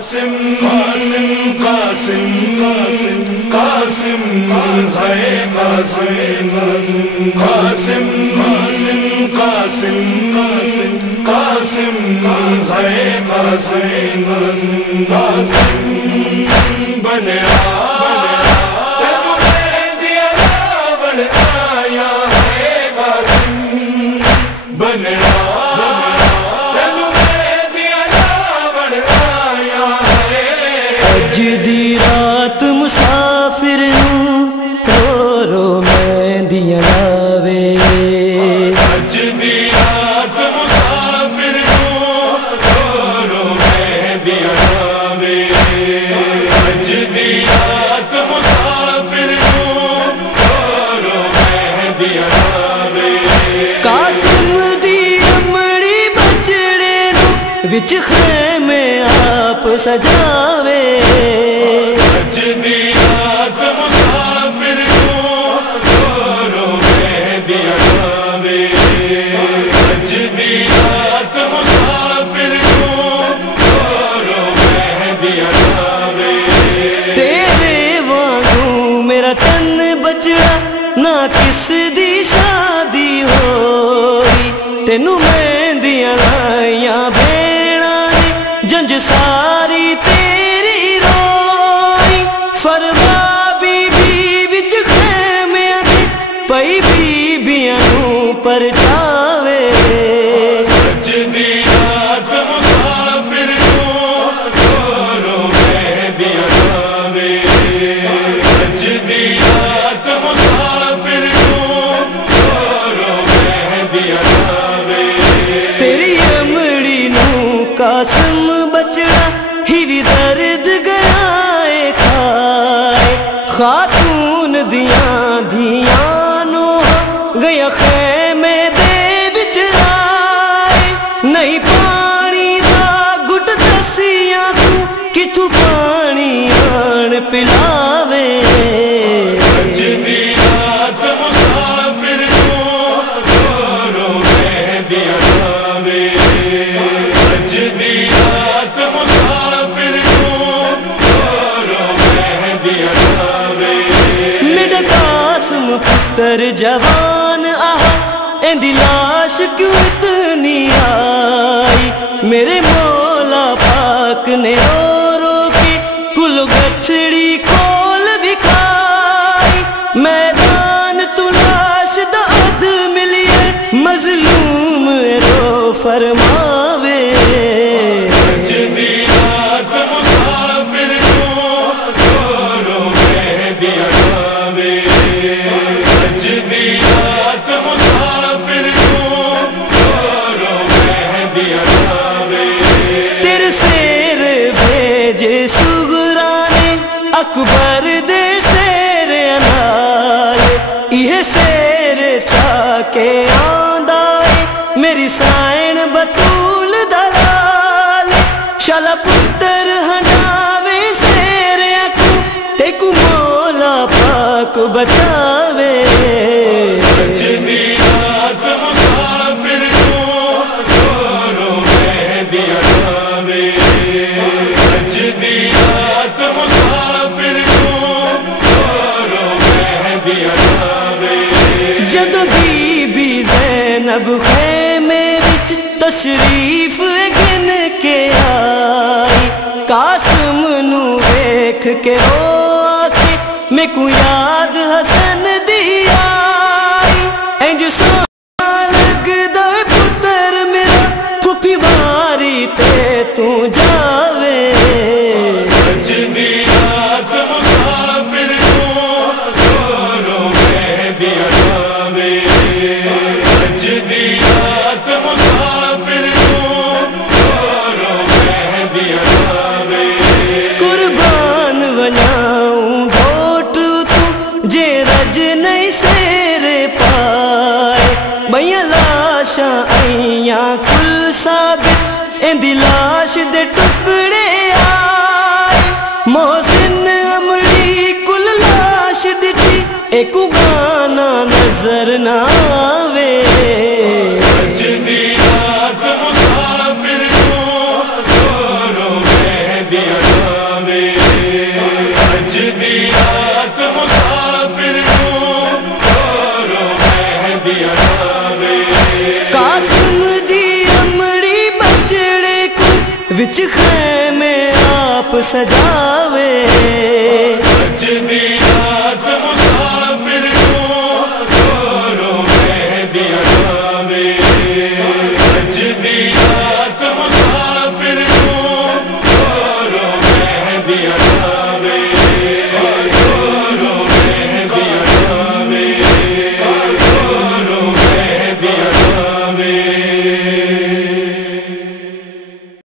قاسم قاسم قاسم قاسم قاسم ہے قاسم قاسم قاسم قاسم قاسم قاسم ہے قاسم قاسم بنیا اج دی رات مسافر نوں رو رو مہندیاں لاوے اج دی رات مسافر نوں رو رو مہندیاں لاوے اج دی رات مسافر نوں رو رو مہندیاں لاوے قاسم دی امڑی بچڑے نوں وچ خیمے آپ سجاوے اج دی رات مسافر نوں رو رو مہندیاں لاوے اج دی رات مسافر نوں رو رو مہندیاں لاوے تیرے وانگوں میرا تن بچڑا نہ کس دی شادی ہوئی تینوں مہندیاں لائیاں بھیڑاں نے جنج ساری تیری روئی فرما بی بی وچ خیمیاں تے پئی بی بیاں نوں پرچاوے اج دی رات مسافر نوں رو رو مہندیاں لاوے اج دی رات مسافر نوں رو رو مہندیاں لاوے تیری امڑی نوں قاسم بچڑا ہی بھی درد گیا اے کھائے خاتون دیاں دھیاں نو گیا خیمے دے وچ آئے نہیں پانی دا گھٹ دسیاں تو کتھوں پانی آن پلاوے اج دی رات مسافر نوں رو رو مہندیاں لاوے اج دی رات مسافر نوں رو رو مہندیاں لاوے میرا قاسم پتر جوان آہا ایندی لاش کیوں اتنی آئی میرے مولا پاک نے رو رو کے کل گٹھڑی کھول دکھائی میدان تو لاش دا عد ملیے مظلوم رو فرماوے اج دی رات مسافر نوں رو رو مہندیاں لاوے اج دی رات مسافر نوں رو رو مہندیاں لاوے تیرے سیر بھیجے سغرا نے اکبر دے سیر انال یہ سیر چاہ کے آندا ہے میری سائن بطول دلال شالا پتر ہناوے سیر اکو تے کو مولا پاک بچاوے اج دی رات مسافر نوں رو رو مہندیاں لاوے اج دی رات مسافر نوں رو رو مہندیاں لاوے جد بی بی زینب خیمے وچ تشریف گن کے آئی قاسم نوں ویکھ کے رو آکے میں کو یاد حسن دی آئی انج سونا لگدا اے پتر میرا پھپھی واری تے تو جاوے اج دی رات مسافر نوں رو رو مہندیاں لاوے اج دی رات مسافر نوں رو رو مہندیاں لاوے قربان ونیاؤں گھوٹ تو جے رج نہیں سیر پائے بیاں لاشاں آئیاں کل ثابت ایندی لاش دے ٹکڑے آئے محسن امڑی کل لاش ڈٹھی ایک گانا نظر نہ آوے اج دی رات مسافر نوں رو رو دیا جاوے اج دی رات مسافر نوں گورو مہندی جاوے قاسم دی امڑی بچڑے کو وچ خیمے آپ سجاوے